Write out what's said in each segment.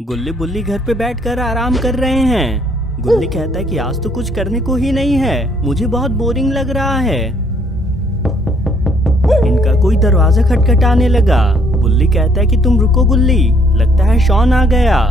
गुल्ली बुल्ली घर पे बैठकर आराम कर रहे हैं। गुल्ली कहता है कि आज तो कुछ करने को ही नहीं है, मुझे बहुत बोरिंग लग रहा है। इनका कोई दरवाजा खटखटाने लगा। बुल्ली कहता है कि तुम रुको गुल्ली, लगता है शॉन आ गया।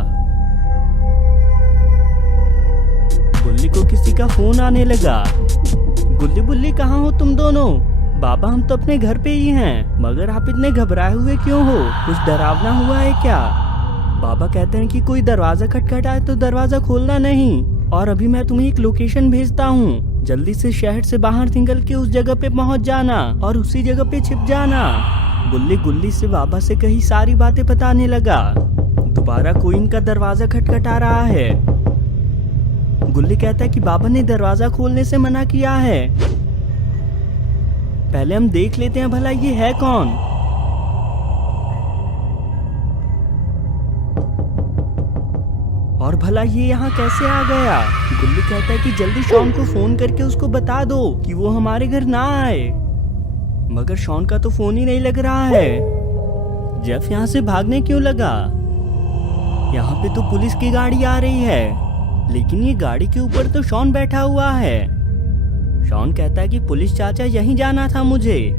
गुल्ली को किसी का फोन आने लगा। गुल्ली बुल्ली कहाँ हो तुम दोनों? बाबा हम तो अपने घर पे ही हैं, मगर आप इतने घबराए हुए क्यों हो? कुछ डरावना हुआ है क्या? बाबा कहते हैं कि कोई दरवाजा खटखटाए तो दरवाजा खोलना नहीं, और अभी मैं तुम्हें एक लोकेशन भेजता हूँ, जल्दी से शहर से बाहर निकल के उस जगह पे पहुँच जाना और उसी जगह पे छिप जाना। बुल्ली गुल्ली से बाबा से कई सारी बातें बताने लगा। दोबारा कोई इनका दरवाजा खटखटा रहा है। गुल्ली कहता है कि बाबा ने दरवाजा खोलने से मना किया है, पहले हम देख लेते हैं भला ये है कौन। और भला ये यहाँ कैसे आ गया? गुल्ली कहता है कि जल्दी शॉन को फोन करके उसको बता दो कि वो हमारे घर ना आए, मगर शॉन का तो फोन ही नहीं लग रहा है। जेफ यहाँ से भागने क्यों लगा? यहाँ पे तो पुलिस की गाड़ी आ रही है, लेकिन ये गाड़ी के ऊपर तो शॉन बैठा हुआ है। शॉन कहता है कि पुलिस चाचा यहीं जाना था मुझे।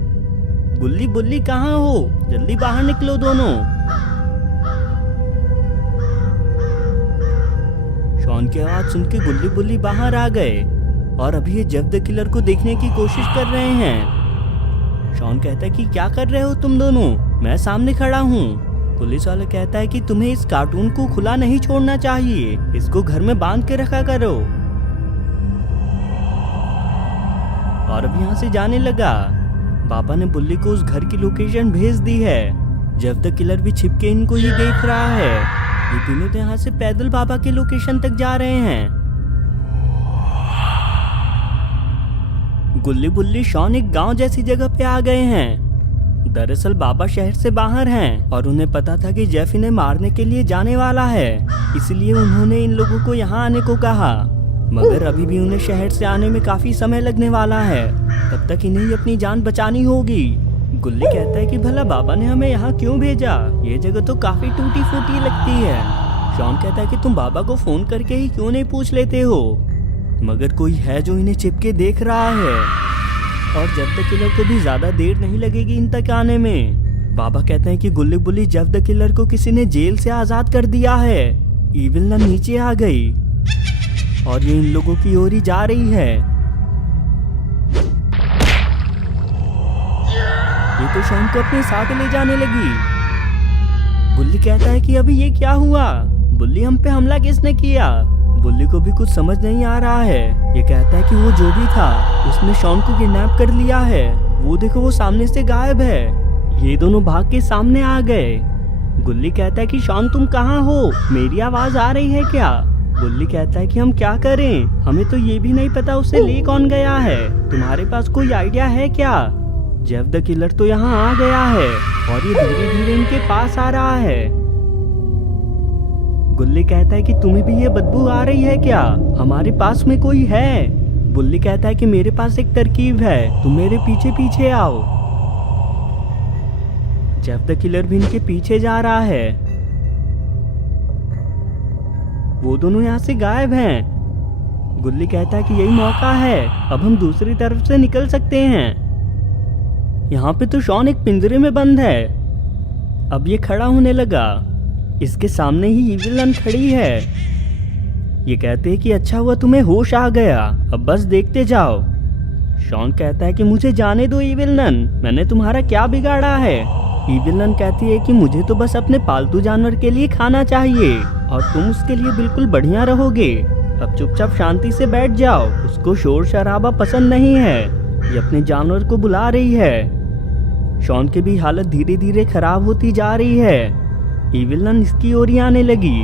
गुल्ली बुल्ली कहाँ हो? जल्दी बाहर निकलो दोनों। शॉन की आवाज सुन के गुल्ली बुल्ली बाहर आ गए और अभी ये जेफ द किलर को देखने की कोशिश कर रहे हैं। शॉन कहता है कि क्या कर रहे हो तुम दोनों? मैं सामने खड़ा हूँ। पुलिस वाला कहता है कि तुम्हें इस कार्टून को खुला नहीं छोड़ना चाहिए, इसको घर में बांध के रखा करो। और अब यहाँ से जाने लगा। पापा ने बुल्ली को उस घर की लोकेशन भेज दी है। जेफ द किलर भी छिप के इनको ही देख रहा है। ये तीनों तो यहाँ से पैदल बाबा के लोकेशन तक जा रहे हैं। गुल्ली बुल्ली शॉन एक गांव जैसी जगह पे आ गए हैं। दरअसल बाबा शहर से बाहर हैं और उन्हें पता था कि जेफ इन्हें मारने के लिए जाने वाला है, इसलिए उन्होंने इन लोगों को यहाँ आने को कहा। मगर अभी भी उन्हें शहर से आने में काफी समय लगने वाला है, तब तक इन्हें ही अपनी जान बचानी होगी। गुल्ली कहता है कि भला बाबा ने हमें यहाँ क्यों भेजा? ये जगह तो काफी टूटी फूटी लगती है। शॉन कहता है कि तुम बाबा को फोन करके ही क्यों नहीं पूछ लेते हो? मगर कोई है जो इन्हें छिपके देख रहा है, और जेफ द किलर को भी ज्यादा देर नहीं लगेगी इन तक आने में। बाबा कहते हैं कि गुल्ली बुल्ली जेफ द किलर को किसी ने जेल से आजाद कर दिया है। इविल नन नीचे आ गई और ये इन लोगों की ओर ही जा रही है। ये तो शॉन को अपने साथ ले जाने लगी। बुल्ली कहता है कि अभी ये क्या हुआ? बुल्ली हम पे हमला किसने किया? बुल्ली को भी कुछ समझ नहीं आ रहा है। ये कहता है कि वो जो भी था उसने शॉन को किडनैप कर लिया है। वो देखो वो सामने से गायब है। ये दोनों भाग के सामने आ गए। गुल्ली कहता है कि शॉन तुम कहाँ हो? मेरी आवाज आ रही है क्या? गुल्ली कहता है कि हम क्या करें, हमें तो ये भी नहीं पता उसे ले कौन गया है। तुम्हारे पास कोई आइडिया है क्या? जेफ द किलर तो यहाँ आ गया है और ये धीरे धीरे इनके पास आ रहा है। गुल्ली कहता है कि तुम्हें भी ये बदबू आ रही है क्या? हमारे पास में कोई है? बुल्ली कहता है कि मेरे पास एक तरकीब है, तुम मेरे पीछे पीछे आओ। जेफ द किलर भी इनके पीछे जा रहा है। वो दोनों यहाँ से गायब हैं। गुल्ली कहता है कि यही मौका है, अब हम दूसरी तरफ से निकल सकते हैं। यहाँ पे तो शॉन एक पिंजरे में बंद है। अब ये खड़ा होने लगा। इसके सामने ही इविल नन खड़ी है। ये कहते हैं कि अच्छा हुआ तुम्हें होश आ गया, अब बस देखते जाओ। शॉन कहता है कि मुझे जाने दो इविल नन, मैंने तुम्हारा क्या बिगाड़ा है? इविल नन कहती है कि मुझे तो बस अपने पालतू जानवर के लिए खाना चाहिए और तुम उसके लिए बिल्कुल बढ़िया रहोगे। अब चुपचाप शांति से बैठ जाओ, उसको शोर शराबा पसंद नहीं है। ये अपने जानवर को बुला रही है। शॉन की भी हालत धीरे धीरे खराब होती जा रही है। इविल नन इसकी ओर ही आने लगी।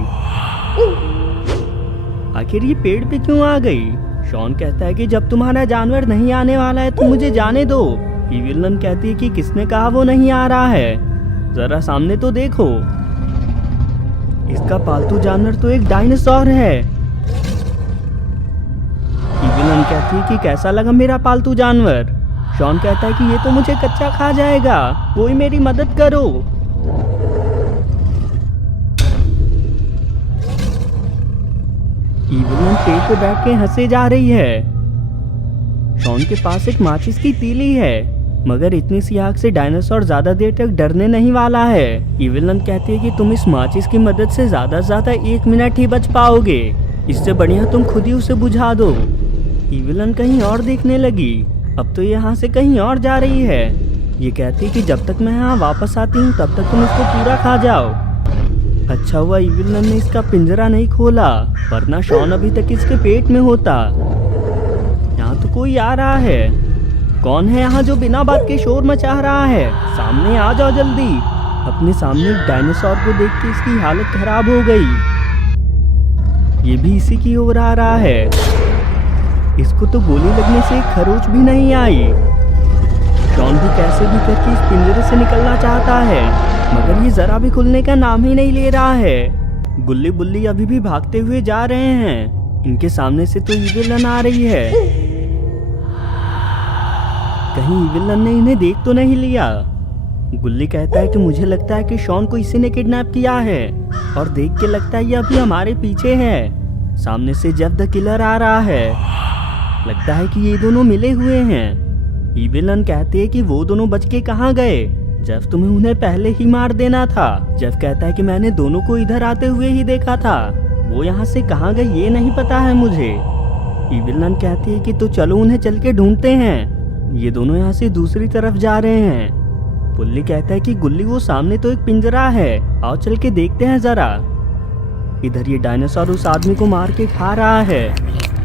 आखिर ये पेड़ पे क्यों आ गई? शॉन कहता है कि जब तुम्हारा जानवर नहीं आने वाला है तो मुझे जाने दो। इविल नन कहती है कि किसने कहा वो नहीं आ रहा है? जरा सामने तो देखो, इसका पालतू जानवर तो एक डायनासोर है। इविल नन कहती है कि कैसा लगा मेरा पालतू जानवर? शॉन कहता है कि ये तो मुझे कच्चा खा जाएगा, कोई मेरी मदद करो। इवलिन पेड़ पे बैठ के हंसे जा रही है। शॉन के पास एक माचिस की तीली है, मगर इतनी सी आग से डायनासोर ज्यादा देर तक डरने नहीं वाला है। इवलिन कहती है कि तुम इस माचिस की मदद से ज्यादा से ज्यादा 1 मिनट ही बच पाओगे, इससे बढ़िया तुम खुद ही उसे बुझा दो। इवलिन कहीं और देखने लगी। अब तो यहाँ से कहीं और जा रही है। ये कहती है कि जब तक मैं यहाँ वापस आती हूँ तब तक तुम इसको पूरा खा जाओ। अच्छा हुआ इवलिन ने इसका पिंजरा नहीं खोला, वरना शॉन अभी तक इसके पेट में होता। यहाँ तो कोई आ रहा है। कौन है यहाँ जो बिना बात के शोर मचा रहा है? सामने आ जाओ जल्दी। अपने सामने एक डायनासोर को देख के इसकी हालत खराब हो गई। ये भी इसी की ओर आ रहा है। इसको तो गोली लगने से एक खरोच भी नहीं आई। शॉन भी कैसे भी करके इस पिंजरे से निकलना चाहता है, मगर ये जरा भी खुलने का नाम ही नहीं ले रहा है। गुल्ली बुल्ली अभी भी भागते हुए जा रहे हैं। इनके सामने से तो इविलन आ रही है। कहीं इविलन ने इन्हें देख तो नहीं लिया। गुल्ली कहता है कि मुझे लगता है कि शॉन को इसी ने किडनैप किया है, और देख के लगता है ये अभी हमारे पीछे है। सामने से जेफ द किलर आ रहा है। लगता है कि ये दोनों मिले हुए हैं। इविलन कहते हैं कि वो दोनों बच के कहाँ गए? जेफ तुम्हें उन्हें पहले ही मार देना था। जेफ कहता है कि मैंने दोनों को इधर आते हुए ही देखा था, वो यहाँ से कहाँ गए ये नहीं पता है मुझे। इविलन कहती है कि तो चलो उन्हें चल के ढूंढते हैं। ये दोनों यहाँ से दूसरी तरफ जा रहे हैं। बुल्ली कहता है कि गुल्ली वो सामने तो एक पिंजरा है, आओ चल के देखते हैं जरा। इधर ये डायनासोर उस आदमी को मार के खा रहा है,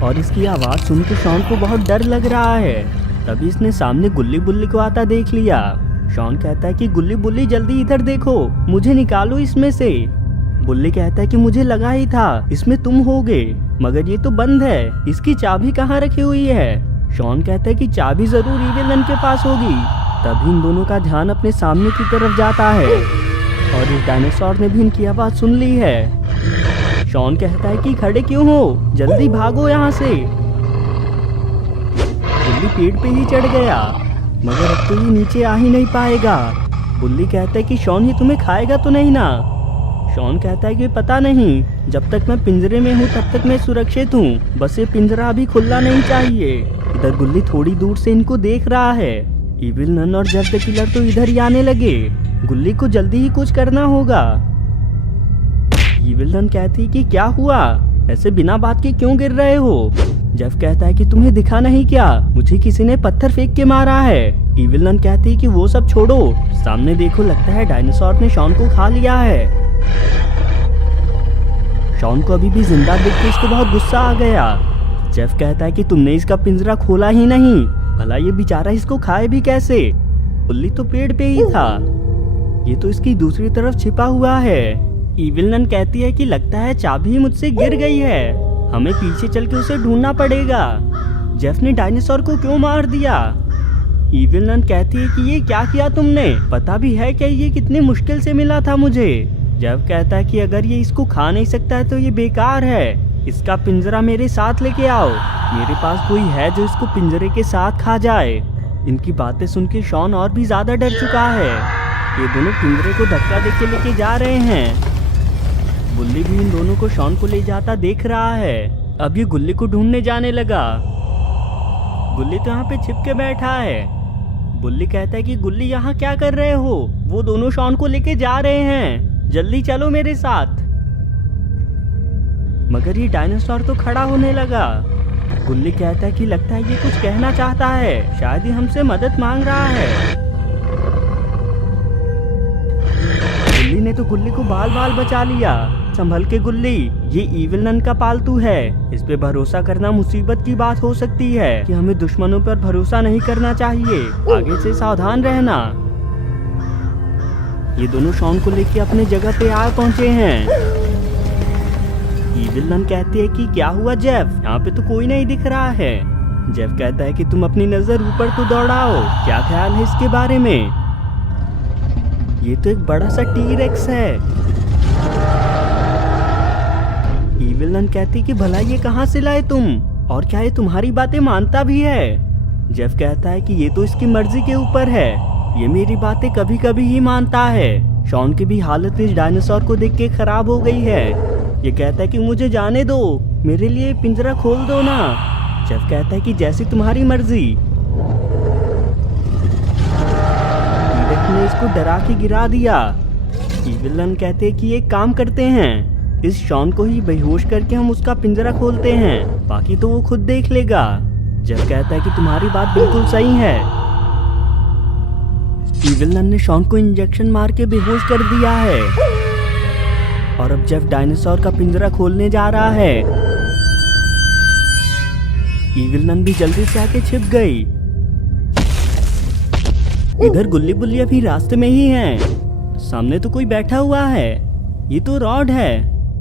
और इसकी आवाज सुन के शॉन को बहुत डर लग रहा है। तभी इसने सामने गुल्ली बुल्ली को आता देख लिया। शॉन कहता है कि गुल्ली बुल्ली जल्दी इधर देखो, मुझे निकालो इसमें से। बुल्ली कहता है कि मुझे लगा ही था इसमें तुम होगे, मगर ये तो बंद है, इसकी चाबी कहाँ रखी हुई है? शॉन कहता है कि चाबी जरूर इविलन के पास होगी। तभी इन दोनों का ध्यान अपने सामने की तरफ जाता है, और इस डायनासोर ने भी इनकी आवाज सुन ली है। शॉन कहता है कि खड़े क्यों हो, जल्दी भागो यहाँ से। बुल्ली पेड़ पे ही चढ़ गया, मगर अब तो ये नीचे आ ही नहीं पाएगा। बुल्ली कहता है कि शॉन ये तुम्हें खाएगा तो नहीं ना? शॉन कहता है कि पता नहीं, जब तक मैं पिंजरे में हूँ तब तक मैं सुरक्षित हूँ, बस ये पिंजरा अभी खुलना नहीं चाहिए। इधर गुल्ली थोड़ी दूर से इनको देख रहा है। इविलन और जेफ द किलर तो इधर ही आने लगे। गुल्ली को जल्दी ही कुछ करना होगा। इविलन कहती कि क्या हुआ, ऐसे बिना बात के क्यों गिर रहे हो? जेफ कहता है कि तुम्हें दिखा नहीं क्या, मुझे किसी ने पत्थर फेंक के मारा है। इविलन कहती है कि वो सब छोड़ो, सामने देखो, लगता है डायनासोर ने शॉन को खा लिया है। शॉन को अभी भी जिंदा देख के इसको बहुत गुस्सा आ गया। जेफ कहता है कि तुमने इसका पिंजरा खोला ही नहीं, भला ये बेचारा इसको खाए भी कैसे? बुल्ली तो पेड़ पे ही था, ये तो इसकी दूसरी तरफ छिपा हुआ है। इविलन कहती है कि लगता है चाबी मुझसे गिर गई है, हमें पीछे चल के उसे ढूंढना पड़ेगा। जेफ ने डायनासोर को क्यों मार दिया? इविलन कहती है कि ये क्या किया तुमने, पता भी है क्या ये कितनी मुश्किल से मिला था मुझे? जेफ कहता है कि अगर ये इसको खा नहीं सकता है तो ये बेकार है, इसका पिंजरा मेरे साथ लेके आओ, मेरे पास कोई है जो इसको पिंजरे के साथ खा जाए। इनकी बातें सुन के शॉन और भी ज्यादा डर चुका है। ये दोनों पिंजरे को धक्का देके लेके जा रहे हैं। बुल्ली भी इन दोनों को शॉन को ले जाता देख रहा है। अब ये गुल्ली को ढूंढने जाने लगा। गुल्ली तो यहाँ पे छिप के बैठा है। बुल्ली कहता है कि गुल्ली यहाँ क्या कर रहे हो? वो दोनों शॉन को लेके जा रहे हैं, जल्दी चलो मेरे साथ। मगर ये डायनासोर तो खड़ा होने लगा। गुल्ली कहता है कि लगता है ये कुछ कहना चाहता है, शायद ये हमसे मदद मांग रहा है। गुल्ली ने तो गुल्ली को बाल बाल बचा लिया। संभल के गुल्ली, ये इविलन का पालतू है, इस पे भरोसा करना मुसीबत की बात हो सकती है कि हमें दुश्मनों पर भरोसा नहीं करना चाहिए, आगे से सावधान रहना। ये दोनों शॉन को लेके अपने जगह पे आ पहुंचे हैं। इविलन कहती है कि क्या हुआ जेफ, यहाँ पे तो कोई नहीं दिख रहा है। जेफ कहता है कि तुम अपनी नजर ऊपर तो दौड़ाओ, क्या ख्याल है इसके बारे में? ये तो एक बड़ा सा टी-रेक्स है। इविलन कहती कि भला ये कहाँ से लाए तुम, और क्या ये तुम्हारी बातें मानता भी है? जेफ कहता है कि ये तो इसकी मर्जी के ऊपर है, ये मेरी बातें कभी कभी ही मानता है। शॉन की भी हालत इस डायनासोर को देख के खराब हो गई है। ये कहता है कि मुझे जाने दो, मेरे लिए पिंजरा खोल दो ना। जेफ कहता है कि जैसी तुम्हारी मर्जी। टी-रेक्स ने इसको डरा के गिरा दिया। विलन कहते हैं कि एक काम करते हैं, इस शॉन को ही बेहोश करके हम उसका पिंजरा खोलते हैं, बाकी तो वो खुद देख लेगा। जेफ कहता है कि तुम्हारी बात बिल्कुल सही है। विलन ने शॉन को इंजेक्शन मार के बेहोश कर दिया है और अब जेफ डायनासोर का पिंजरा खोलने जा रहा है। विलन भी जल्दी से आके छिप गई। इधर गुल्ली बुल्ली अभी रास्ते में ही है। सामने तो कोई बैठा हुआ है, ये तो रॉड है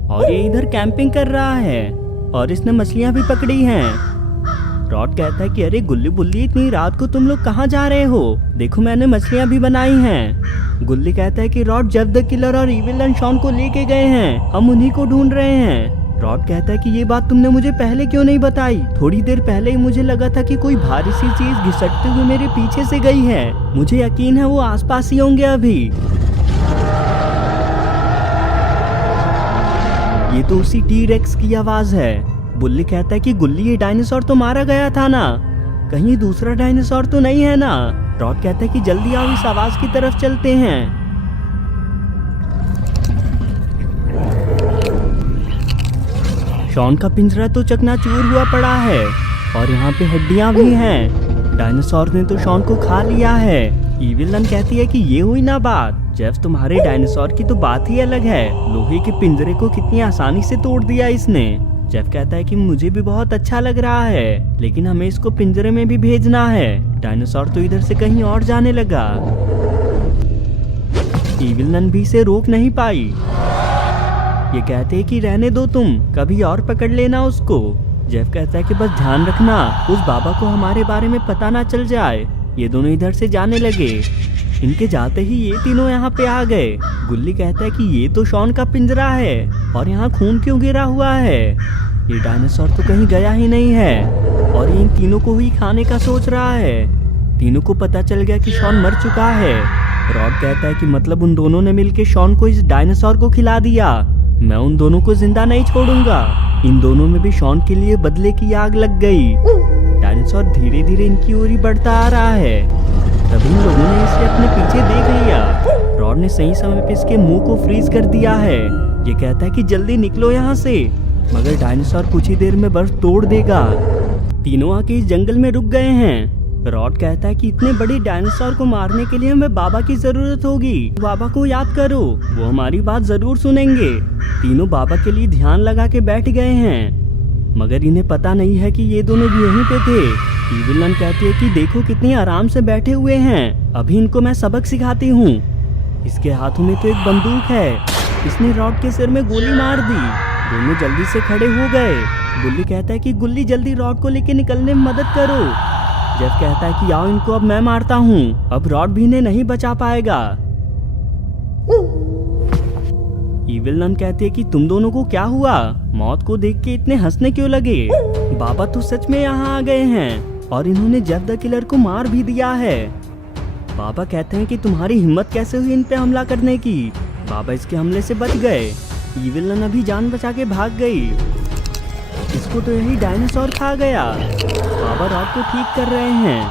और ये इधर कैंपिंग कर रहा है और इसने मछलियां भी पकड़ी हैं। रॉड कहता है कि अरे गुल्ली बुल्ली, इतनी रात को तुम लोग कहाँ जा रहे हो? देखो मैंने मछलियां भी बनाई हैं। गुल्ली कहता है कि रॉड जेफ द किलर और विलन शॉन को लेके गए हैं, हम उन्हीं को ढूंढ रहे हैं। रॉड कहता है कि ये बात तुमने मुझे पहले क्यों नहीं बताई? थोड़ी देर पहले ही मुझे लगा था कि कोई भारी सी चीज घिसटते हुए मेरे पीछे से गई है। मुझे यकीन है वो आसपास ही होंगे अभी। ये तो उसी टी-रेक्स की आवाज है। बुल्ली कहता है कि गुल्ली, ये डायनासोर तो मारा गया था ना, कहीं दूसरा डायनासोर तो नहीं है ना? रॉड कहता है कि जल्दी आओ, इस आवाज की तरफ चलते हैं। शॉन का पिंजरा तो चकनाचूर हुआ पड़ा है और यहाँ पे हड्डियां भी हैं। डायनासोर ने तो शॉन को खा लिया है। विलन कहती है कि ये हुई ना बात। जेफ, तुम्हारे डायनासोर की तो बात ही अलग है, लोहे के पिंजरे को कितनी आसानी से तोड़ दिया इसने। जेफ कहता है कि मुझे भी बहुत अच्छा लग रहा है, लेकिन हमें इसको पिंजरे में भी भेजना है। डायनासोर तो इधर से कहीं और जाने लगा। विलन भी इसे रोक नहीं पाई। ये कहते हैं कि रहने दो, तुम कभी और पकड़ लेना उसको। जेफ कहता है कि बस ध्यान रखना उस बाबा को हमारे बारे में पता ना चल जाए। ये दोनों इधर से जाने लगे। इनके जाते ही ये तीनों यहाँ पे आ गए। गुल्ली कहता है कि ये तो शॉन का पिंजरा है और यहाँ खून क्यों गिरा हुआ है? ये डायनासोर तो कहीं गया ही नहीं है और ये इन तीनों को ही खाने का सोच रहा है। तीनों को पता चल गया कि शॉन मर चुका है। रॉड कहता है कि मतलब उन दोनों ने मिलकर शॉन को इस डायनासोर को खिला दिया। मैं उन दोनों को जिंदा नहीं छोड़ूंगा। इन दोनों में भी शॉन के लिए बदले की आग लग गई। डायनासोर धीरे धीरे इनकी ओर ही बढ़ता आ रहा है। तभी इन लोगों ने इसे अपने पीछे देख लिया। रॉड ने सही समय पे इसके मुंह को फ्रीज कर दिया है। ये कहता है कि जल्दी निकलो यहाँ से, मगर डायनासोर कुछ ही देर में बर्फ तोड़ देगा। तीनों आके इस जंगल में रुक गए हैं। रॉड कहता है कि इतने बड़े डायनासोर को मारने के लिए हमें बाबा की जरूरत होगी। बाबा को याद करो, वो हमारी बात जरूर सुनेंगे। तीनों बाबा के लिए ध्यान लगा के बैठ गए हैं, मगर इन्हें पता नहीं है कि ये दोनों भी यहीं पे थे। विलन कहती है कि देखो कितनी आराम से बैठे हुए हैं, अभी इनको मैं सबक सिखाती हूँ। इसके हाथों में तो एक बंदूक है। इसने रॉड के सिर में गोली मार दी। दोनों जल्दी से खड़े हो गए। गुल्ली कहता है कि गुल्ली जल्दी रॉड को लेके निकलने में मदद करो। जेफ कहता है कि आओ इनको अब मैं मारता हूँ, अब रॉड भी इन्हें नहीं बचा पाएगा। विलन कहती है कि तुम दोनों को क्या हुआ? मौत को देख के इतने हंसने क्यों लगे? बाबा तो सच में यहाँ आ गए हैं और इन्होंने जेफ द किलर को मार भी दिया है। बाबा कहते हैं कि तुम्हारी हिम्मत कैसे हुई इन पे हमला करने की? बाबा इसके हमले से बच गए। विलन अभी जान बचा के भाग गई। इसको तो यही डायनासोर खा गया। बाबा रॉड को ठीक कर रहे हैं।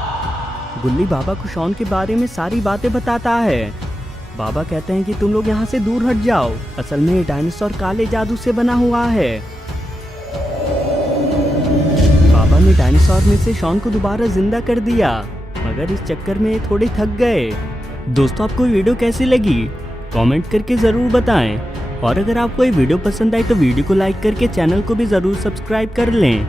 गुल्ली बाबा को शॉन के बारे में सारी बातें बताता है। बाबा कहते हैं कि तुम लोग यहाँ से दूर हट जाओ, असल में ये डायनासोर काले जादू से बना हुआ है। बाबा ने डायनासोर में से शॉन को दोबारा जिंदा कर दिया, मगर इस चक्कर में ये थोड़े थक गए। दोस्तों, आपको वीडियो कैसी लगी कमेंट करके ज़रूर बताएं, और अगर आपको ये वीडियो पसंद आई तो वीडियो को लाइक करके चैनल को भी ज़रूर सब्सक्राइब कर लें।